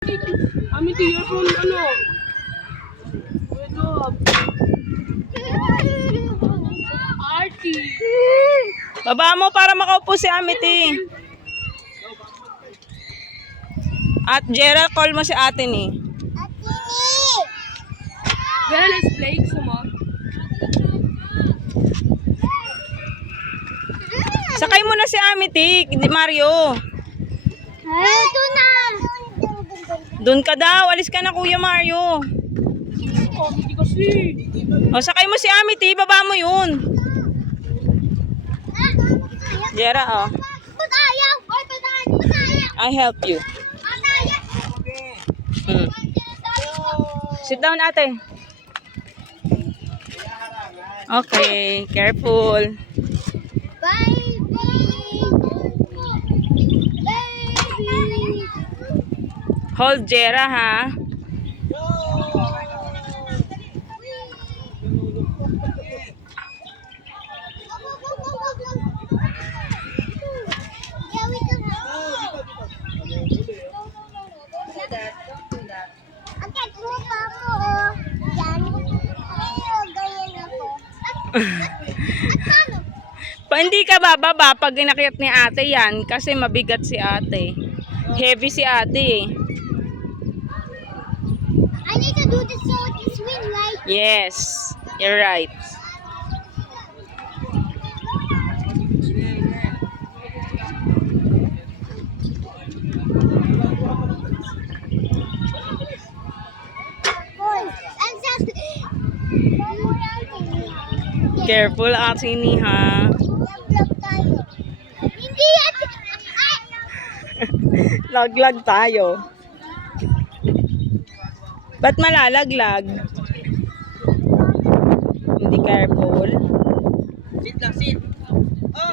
Ami, to your phone, ano? Good job. Arty. Baba mo para makaupo si Amity. At Gerald, call mo si ate ni. Well, let's play. Gusto mo? Sakay mo na si Amity, Mario. Ito na. Doon ka daw. Alis ka na, Kuya Mario. Oh, hindi kasi. O, sakay mo si Amity. Baba mo yun. Jera, oh. Ba't ayaw? Oy, ba't ayaw? I help you. Hmm. Sit down, ate. Okay, careful. Baby. Hold Jera, ha? Hindi ka bababa pag inakyat ni ate yan kasi mabigat si ate. Heavy si ate eh. I need to do this so it can swing, right? Yes, you're right. Careful, ate ni ha. Hindi ate. Laglag tayo. Ba't malalaglag? Hindi careful. Sit lang, sit. Oh.